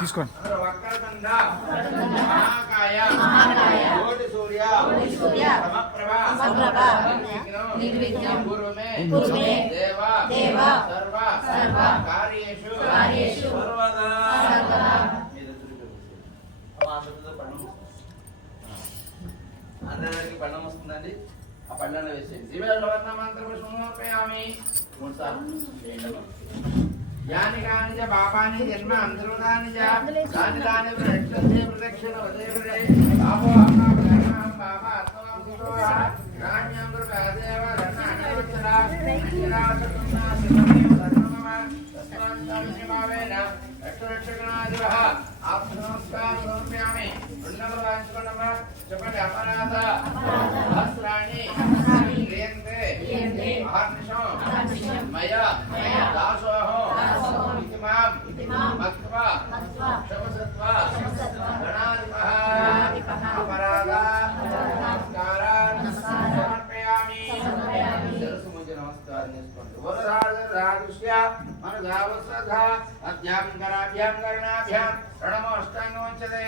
తీసుకోండి. అందరికి పళ్ళం వస్తుందండి. ఆ పళ్ళను వేసేయండి. జీవన మంత్రం సమర్పయామి. 3 సార్లు యాని కాని చ పాపాని జన్మ అంతర్గతాని చ దాని దాని ప్రదక్షిణే ప్రదక్షిణ వదేవరే పాపో అహం పాప ఆత్మవం సుతోః రాణ్యాంబర వ్యాదేవ ధర్మ అనివచన నిరాశకున్నా శివమేవ ధర్మమ తస్మాంతాన్ని భావేన రక్షరక్షకనాదివః ఆత్మనమస్కారం సమర్పయామి. పుణ్యమవాంఛనమ చెప్పండి. అపరాధ సహస్రాణి క్రియంతే అహర్నిశం మయా దాసోహం మత్వా శవసత్వా గణాధిపః అపరాధ నమస్కారాన్ సమర్పయామి. శిరస్సు ముంచి నమస్కారం చేసుకోండి. వరదాదృశ్య మన దావశ్రద్ధ అధ్యాత్మికరాభ్యాం కరుణాభ్యాం ప్రణమో అష్టాంగం వచ్చదే.